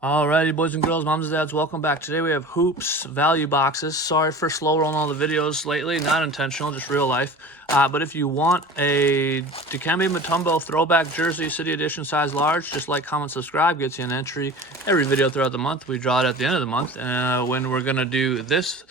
Alrighty, boys and girls, moms and dads, welcome back. Today we have hoops value boxes. Sorry for slow rolling all the videos lately, not intentional, just real life. But if you want a Dikembe Mutombo throwback jersey, city edition size large, just like, comment, subscribe, gets you an entry every video throughout the month. We draw it at the end of the month when we're gonna do this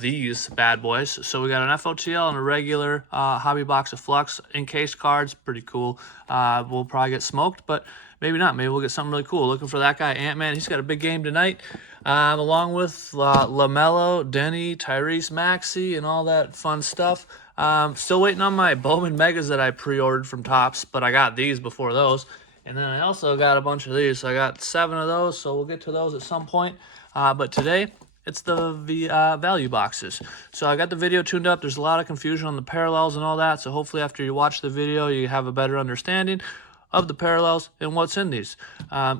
these bad boys. So we got an FOTL and a regular hobby box of Flux encased cards, pretty cool. We'll probably get smoked, but maybe not. Maybe we'll get something really cool. Looking for that guy, Ant-Man. He's got a big game tonight, along with LaMelo, Denny, Tyrese Maxey, and all that fun stuff. Still waiting on my Bowman Megas that I pre-ordered from Topps, but I got these before those. And then I also got a bunch of these. So I got 7 of those, so we'll get to those at some point. But today, it's the value boxes. So I got the video tuned up. There's a lot of confusion on the parallels and all that. So hopefully after you watch the video, you have a better understanding of the parallels and what's in these.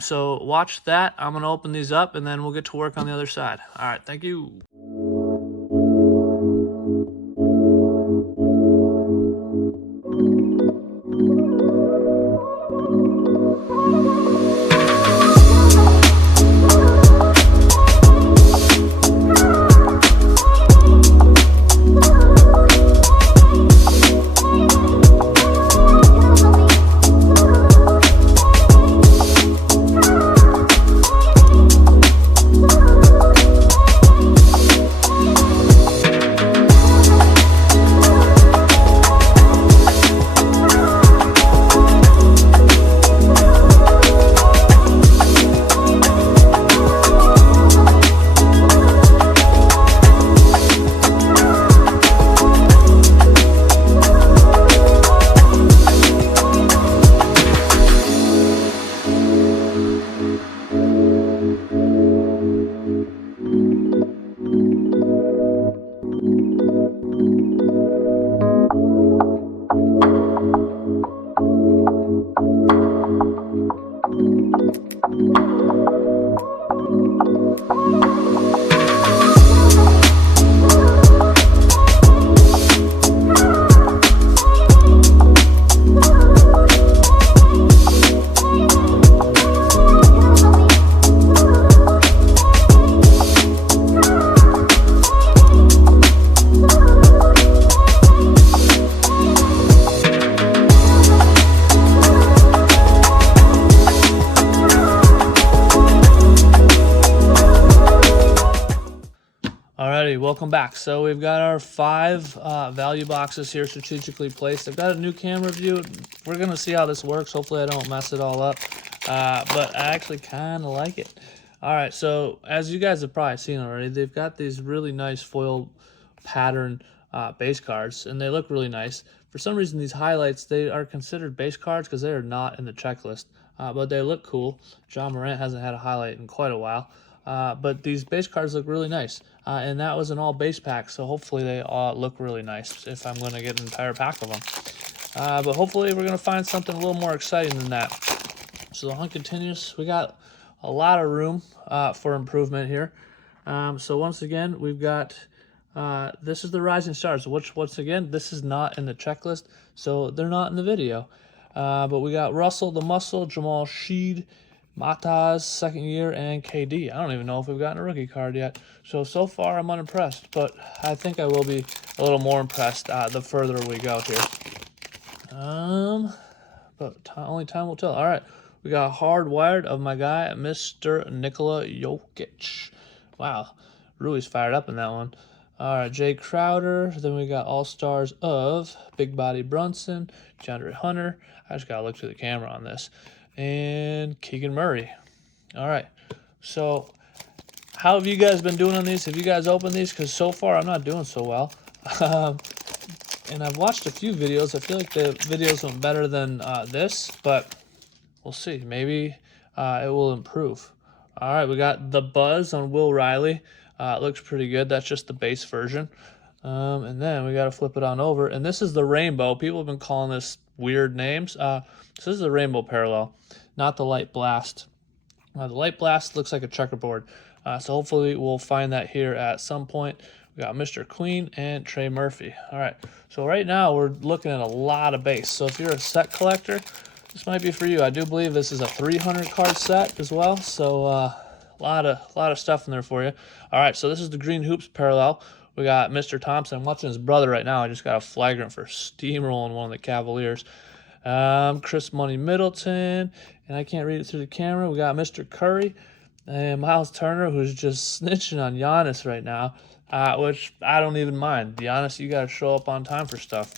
So watch that. I'm going to open these up and then we'll get to work on the other side. All right, thank you. Alrighty, welcome back. So we've got our 5 value boxes here strategically placed. I've got a new camera view. We're going to see how this works. Hopefully I don't mess it all up. But I actually kind of like it. Alright, so as you guys have probably seen already, they've got these really nice foil pattern base cards, and they look really nice. For some reason, these highlights, they are considered base cards because they are not in the checklist. But they look cool. Ja Morant hasn't had a highlight in quite a while. But these base cards look really nice. And that was an all base pack, so hopefully they all look really nice if I'm going to get an entire pack of them. But hopefully we're going to find something a little more exciting than that. So the hunt continues. We got a lot of room for improvement here. So once again, we've got, this is the Rising Stars, which once again, this is not in the checklist, so they're not in the video. But we got Russell the Muscle, Jamal Sheed, Mataz, second year, and KD. I don't even know if we've gotten a rookie card yet. So far I'm unimpressed, but I think I will be a little more impressed the further we go here. But only time will tell. All right, we got Hardwired of my guy, Mr. Nikola Jokic. Wow, Rui's fired up in that one. All right, Jay Crowder. Then we got All-Stars of Big Body Brunson, DeAndre Hunter. I just got to look through the camera on this. And Keegan Murray. All right, so how have you guys been doing on these? Have you guys opened these? Because so far I'm not doing so well. And I've watched a few videos. I feel like the videos went better than this, but we'll see. Maybe it will improve. All right, we got the Buzz on Will Riley. It looks pretty good. That's just the base version. And then we got to flip it on over. And this is the Rainbow. People have been calling this weird names. So this is the Rainbow Parallel, not the Light Blast. The Light Blast looks like a checkerboard. So hopefully we'll find that here at some point. We got Mr. Queen and Trey Murphy. All right, so right now we're looking at a lot of base. So if you're a set collector, this might be for you. I do believe this is a 300 card set as well, so a lot of stuff in there for you. All right, so this is the Green Hoops parallel. We got Mr. Thompson. I'm watching his brother right now. I just got a flagrant for steamrolling one of the Cavaliers. Chris Money Middleton, and I can't read it through the camera. We got Mr. Curry and Miles Turner, who's just snitching on Giannis right now, which I don't even mind. Giannis, you got to show up on time for stuff.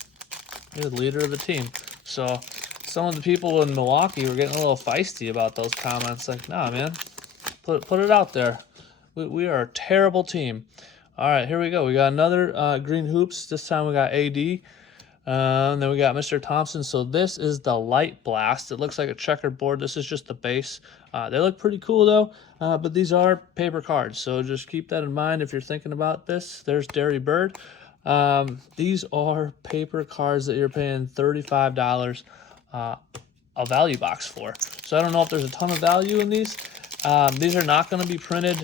You're the leader of the team. So some of the people in Milwaukee were getting a little feisty about those comments. Like, nah, man, put it out there. We are a terrible team. All right, here we go. We got another Green Hoops. This time we got AD. Then we got Mr. Thompson. So this is the Light Blast. It looks like a checkerboard. This is just the base. They look pretty cool, though, but these are paper cards. So just keep that in mind if you're thinking about this. There's Derry Bird. These are paper cards that you're paying $35 a value box for. So I don't know if there's a ton of value in these. These are not going to be printed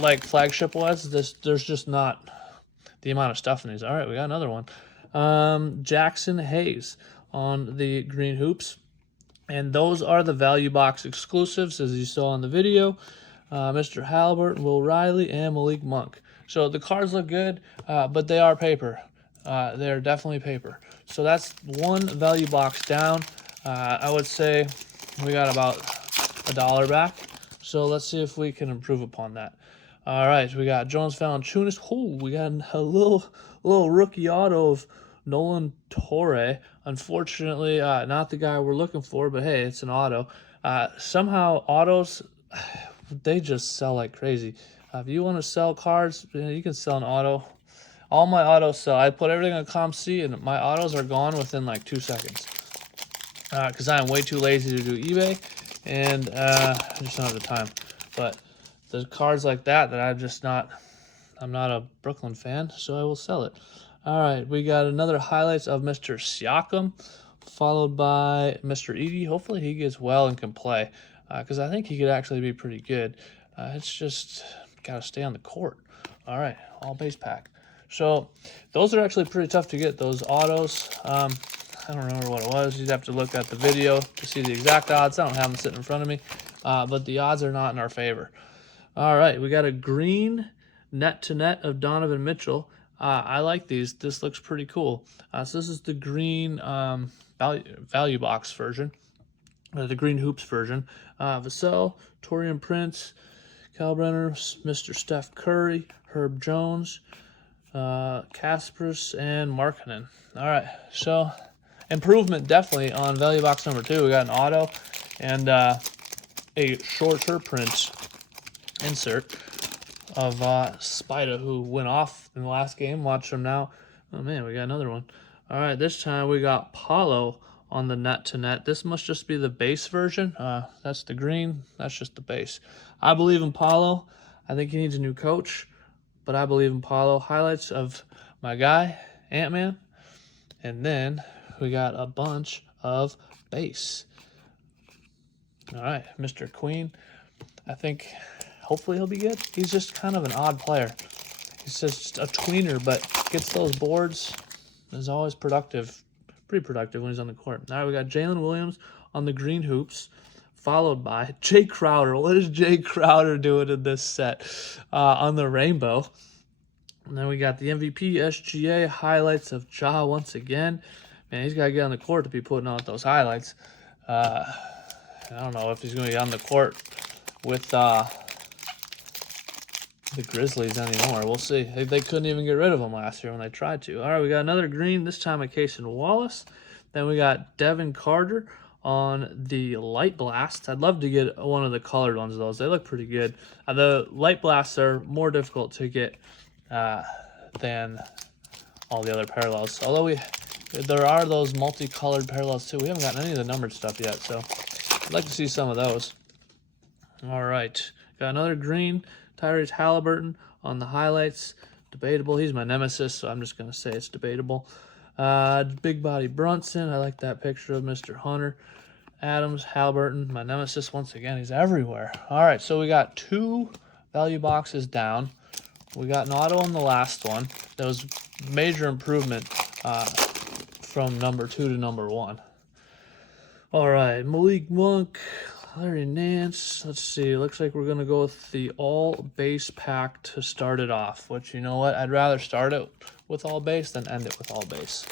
like Flagship was. There's just not the amount of stuff in these. All right, we got another one. Jackson Hayes on the Green Hoops. And those are the value box exclusives, as you saw in the video. Mr. Halliburton, Will Riley, and Malik Monk. So the cards look good, but they are paper. They're definitely paper. So that's one value box down. I would say we got about $1 back. So let's see if we can improve upon that. All right, we got Jonas Valanciunas. Oh, we got a little rookie auto of Nolan Torre. Unfortunately, not the guy we're looking for, but hey, it's an auto. Somehow autos, they just sell like crazy. If you want to sell cards, you can sell an auto. All my autos sell. I put everything on ComC, and my autos are gone within like 2 seconds. Because I'm way too lazy to do eBay, and I just don't have the time. But the cards like that I'm not a Brooklyn fan, so I will sell it. All right, we got another highlights of Mr. Siakam, followed by Mr. Edey. Hopefully he gets well and can play, because I think he could actually be pretty good. It's just got to stay on the court. All right, all base pack. So those are actually pretty tough to get, those autos. I don't remember what it was. You'd have to look at the video to see the exact odds. I don't have them sitting in front of me, but the odds are not in our favor. All right, we got a green net-to-net of Donovan Mitchell. I like these. This looks pretty cool. So this is the green value box version, the Green Hoops version. Vassell, Taurean Prince, Kyle Brenner, Mr. Steph Curry, Herb Jones, Kasparas, and Markkanen. All right, so improvement definitely on value box number 2. We got an auto and a shorter print insert of Spida, who went off in the last game. Watch him now. Oh man, we got another one. All right, this time we got Paulo on the net-to-net. This must just be the base version. That's the green. That's just the base. I believe in Paulo. I think he needs a new coach, but I believe in Paulo. Highlights of my guy, Ant-Man. And then we got a bunch of base. All right, Mr. Queen. I think hopefully he'll be good. He's just kind of an odd player. He's just a tweener, but gets those boards. Is always productive. Pretty productive when he's on the court. All right, we got Jalen Williams on the Green Hoops, followed by Jay Crowder. What is Jay Crowder doing in this set? On the rainbow. And then we got the MVP SGA highlights of Ja once again. Man, he's got to get on the court to be putting out those highlights. I don't know if he's going to be on the court with the Grizzlies anymore. We'll see. They couldn't even get rid of him last year when they tried to. All right, we got another green, this time a Cason Wallace. Then we got Devin Carter on the Light Blast. I'd love to get one of the colored ones of those. They look pretty good. The Light Blasts are more difficult to get than all the other parallels. Although there are those multicolored parallels too. We haven't gotten any of the numbered stuff yet, so I'd like to see some of those. All right, got another green, Tyrese Halliburton on the highlights. Debatable. He's my nemesis, so I'm just going to say it's debatable. Big Body Brunson. I like that picture of Mr. Hunter. Adams, Halliburton, my nemesis once again. He's everywhere. All right, so we got 2 value boxes down. We got an auto on the last one. That was major improvement from number 2 to number 1. All right, Malik Monk, Larry Nance. Let's see. Looks like we're gonna go with the all base pack to start it off. Which, you know what? I'd rather start it with all base than end it with all base.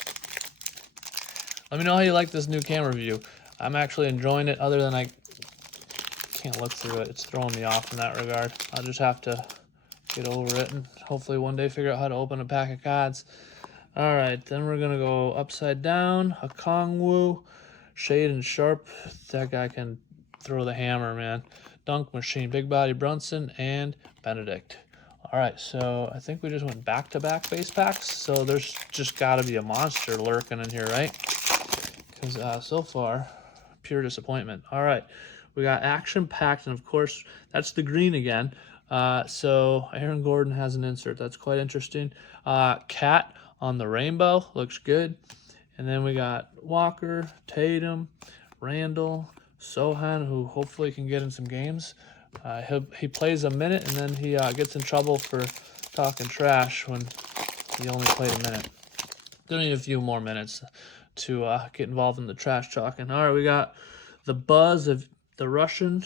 Let me know how you like this new camera view. I'm actually enjoying it. Other than I can't look through it. It's throwing me off in that regard. I'll just have to get over it and hopefully one day figure out how to open a pack of cards. All right, then we're gonna go upside down. Okongwu, Shaden Sharp. That guy can throw the hammer, man. Dunk Machine, Big Body Brunson, and Benedict. All right, so I think we just went back-to-back base packs. So there's just got to be a monster lurking in here, right? Because so far, pure disappointment. All right, we got action packed, and of course, that's the green again. So Aaron Gordon has an insert. That's quite interesting. Cat on the rainbow looks good. And then we got Walker, Tatum, Randall, Sohan, who hopefully can get in some games. He plays a minute, and then he gets in trouble for talking trash when he only played a minute. Gonna need a few more minutes to get involved in the trash talking. All right, we got the buzz of the Russian,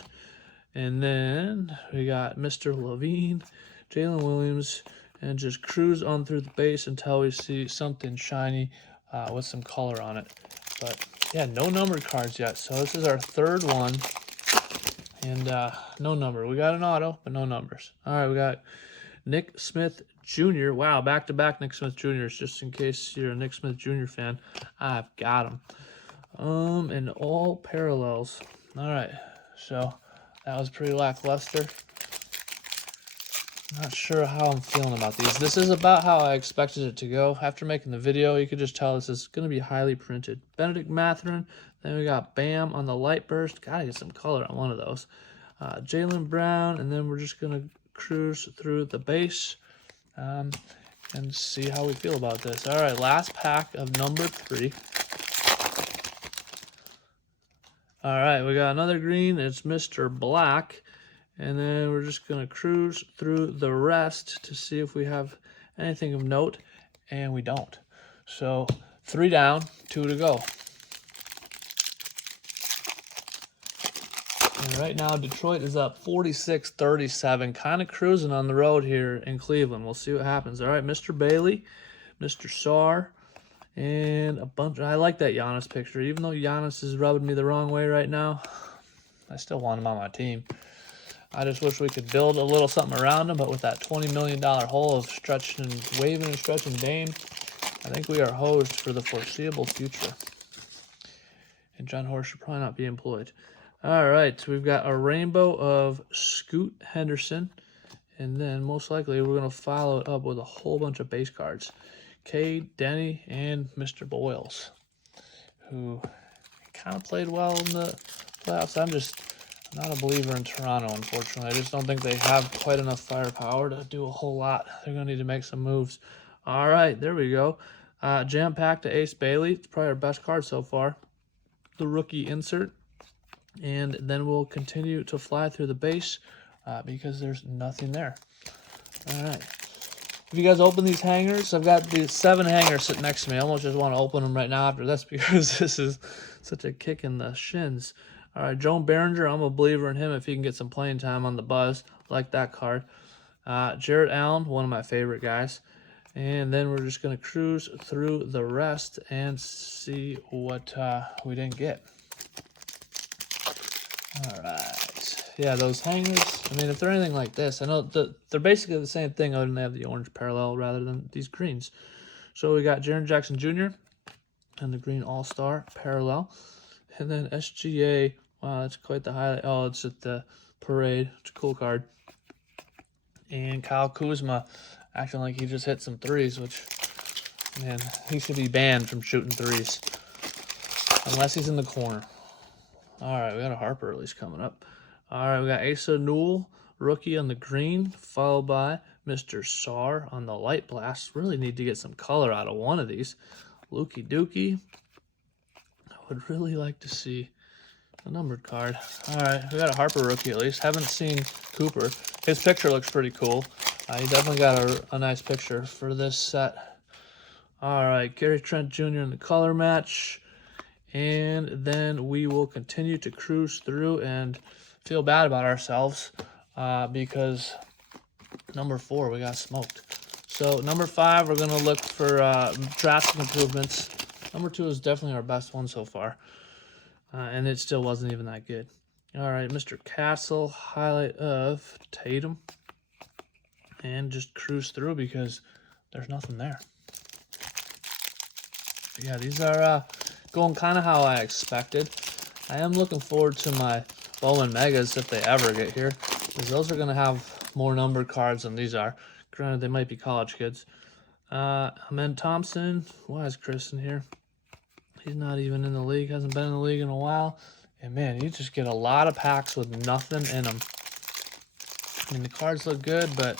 and then we got Mr. Levine, Jalen Williams, and just cruise on through the base until we see something shiny with some color on it. But yeah, no numbered cards yet. So this is our third one, and no number. We got an auto, but no numbers. All right, we got Nick Smith Jr. Wow, back-to-back Nick Smith Jr.'s, just in case you're a Nick Smith Jr. fan. I've got him. And all parallels. All right, so that was pretty lackluster. Not sure how I'm feeling about these. This is about how I expected it to go. After making the video, you could just tell this is going to be highly printed. Benedict Mathurin. Then we got Bam on the light burst. Gotta get some color on one of those. Jaylen Brown. And then we're just going to cruise through the base and see how we feel about this. All right, last pack of number 3. All right, we got another green. It's Mr. Black. And then we're just going to cruise through the rest to see if we have anything of note. And we don't. So 3 down, 2 to go. And right now, Detroit is up 46-37, kind of cruising on the road here in Cleveland. We'll see what happens. All right, Mr. Bailey, Mr. Sarr, and a bunch. I like that Giannis picture. Even though Giannis is rubbing me the wrong way right now, I still want him on my team. I just wish we could build a little something around him, but with that $20 million hole of stretching and waving and stretching Dame, I think we are hosed for the foreseeable future. And John Horst should probably not be employed. All right, so we've got a rainbow of Scoot Henderson, and then most likely we're going to follow it up with a whole bunch of base cards. Cade, Denny, and Mr. Boyles, who kind of played well in the playoffs. I'm just not a believer in Toronto, unfortunately. I just don't think they have quite enough firepower to do a whole lot. They're going to need to make some moves. All right, there we go. Jam-packed to Ace Bailey. It's probably our best card so far. The rookie insert. And then we'll continue to fly through the base because there's nothing there. All right. If you guys open these hangers, I've got these 7 hangers sitting next to me. I almost just want to open them right now after this because this is such a kick in the shins. All right, Joan Behringer, I'm a believer in him if he can get some playing time on the buzz. Like that card. Jarrett Allen, one of my favorite guys. And then we're just going to cruise through the rest and see what we didn't get. All right. Yeah, those hangers, I mean, if they're anything like this, I know they're basically the same thing other than they have the orange parallel rather than these greens. So we got Jaren Jackson Jr. and the green All-Star parallel. And then SGA, wow, that's quite the highlight. Oh, it's at the parade. It's a cool card. And Kyle Kuzma acting like he just hit some threes, which, man, he should be banned from shooting threes. Unless he's in the corner. All right, we got a Harper release coming up. All right, we got Asa Newell, rookie on the green, followed by Mr. Sarr on the light blast. Really need to get some color out of one of these. Lukey Dookie. I would really like to see a numbered card. All right, we got a Harper rookie at least. Haven't seen Cooper. His picture looks pretty cool. He definitely got a nice picture for this set. All right, Gary Trent Jr. in the color match. And then we will continue to cruise through and feel bad about ourselves because number 4, we got smoked. So number 5, we're going to look for drastic improvements. Number 2 is definitely our best one so far. And it still wasn't even that good. All right, Mr. Castle, highlight of Tatum. And just cruise through because there's nothing there. But yeah, these are going kind of how I expected. I am looking forward to my Bowman Megas if they ever get here, because those are going to have more numbered cards than these are. Granted, they might be college kids. Amen Thompson. Why is Chris in here? He's not even in the league. Hasn't been in the league in a while. And man, you just get a lot of packs with nothing in them. I mean, the cards look good, but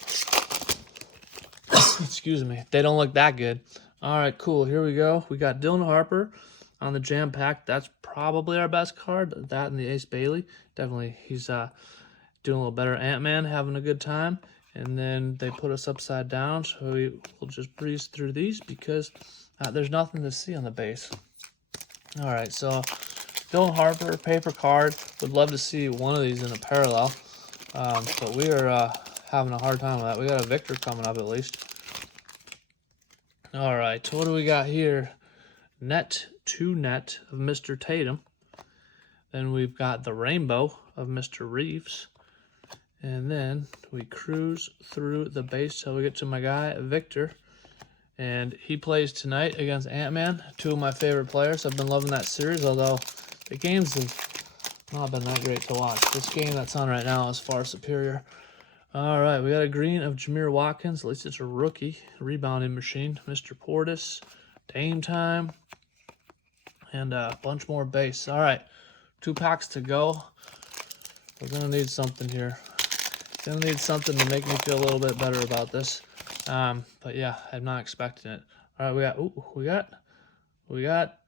excuse me, they don't look that good. All right, cool. Here we go. We got Dylan Harper on the Jam Pack. That's probably our best card. That and the Ace Bailey. Definitely, he's doing a little better. Ant-Man having a good time. And then they put us upside down, so we'll just breeze through these because there's nothing to see on the base. All right, so Dylan Harper, paper card. Would love to see one of these in a parallel, but we are having a hard time with that. We got a Victor coming up at least. All right, so what do we got here? Net to net of Mr. Tatum. Then we've got the rainbow of Mr. Reeves. And then we cruise through the base till we get to my guy, Victor. And he plays tonight against Ant-Man, 2 of my favorite players. I've been loving that series, although the games have not been that great to watch. This game that's on right now is far superior. All right, we got a green of Jameer Watkins. At least it's a rookie rebounding machine. Mr. Portis, Dame Time, and a bunch more base. All right, 2 packs to go. We're going to need something here. Going to need something to make me feel a little bit better about this. But yeah, I'm not expecting it. All right, we got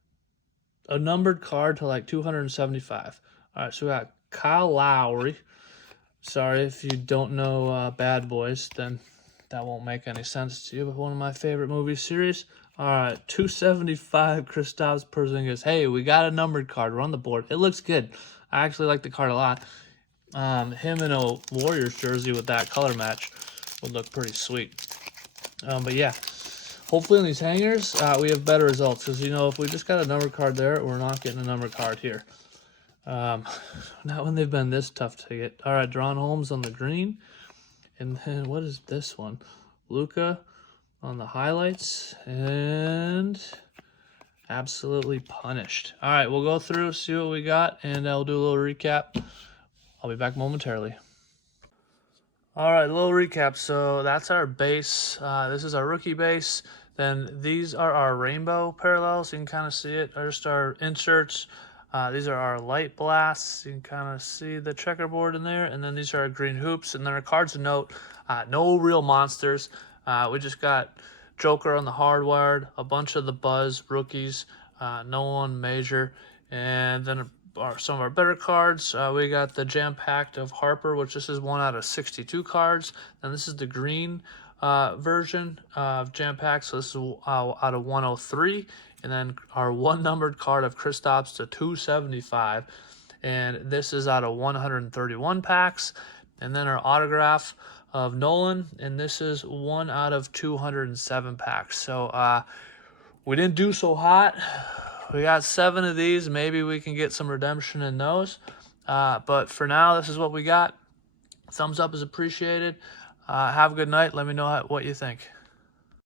a numbered card to like 275. All right, so we got Kyle Lowry. Sorry if you don't know Bad Boys, then that won't make any sense to you. But one of my favorite movie series. All right, 275 Kristaps Porzingis. Hey, we got a numbered card. We're on the board. It looks good. I actually like the card a lot. Him in a Warriors jersey with that color match would look pretty sweet. But yeah, hopefully on these hangers, we have better results. Because, you know, if we just got a number card there, we're not getting a number card here. Not when they've been this tough to get. All right, Deron Holmes on the green. And then what is this one? Luka on the highlights. And absolutely punished. All right, we'll go through, see what we got, and I'll do a little recap. I'll be back momentarily. All right, a little recap. So that's our base. This is our rookie base. Then these are our rainbow parallels. You can kind of see it. Just our inserts. These are our light blasts. You can kind of see the checkerboard in there. And then these are our green hoops. And then our cards to note, no real monsters. We just got Joker on the hardwired, a bunch of the Buzz rookies, no one major. And then some of our better cards. We got the jam-packed of Harper, which this is 1 out of 62 cards. And this is the green version of jam-packed, so this is out of 103. And then our 1 numbered card of Kristaps to 275. And this is out of 131 packs. And then our autograph of Nolan, and this is 1 out of 207 packs. So we didn't do so hot. We got 7 of these. Maybe we can get some redemption in those. But for now, this is what we got. Thumbs up is appreciated. Have a good night. Let me know what you think.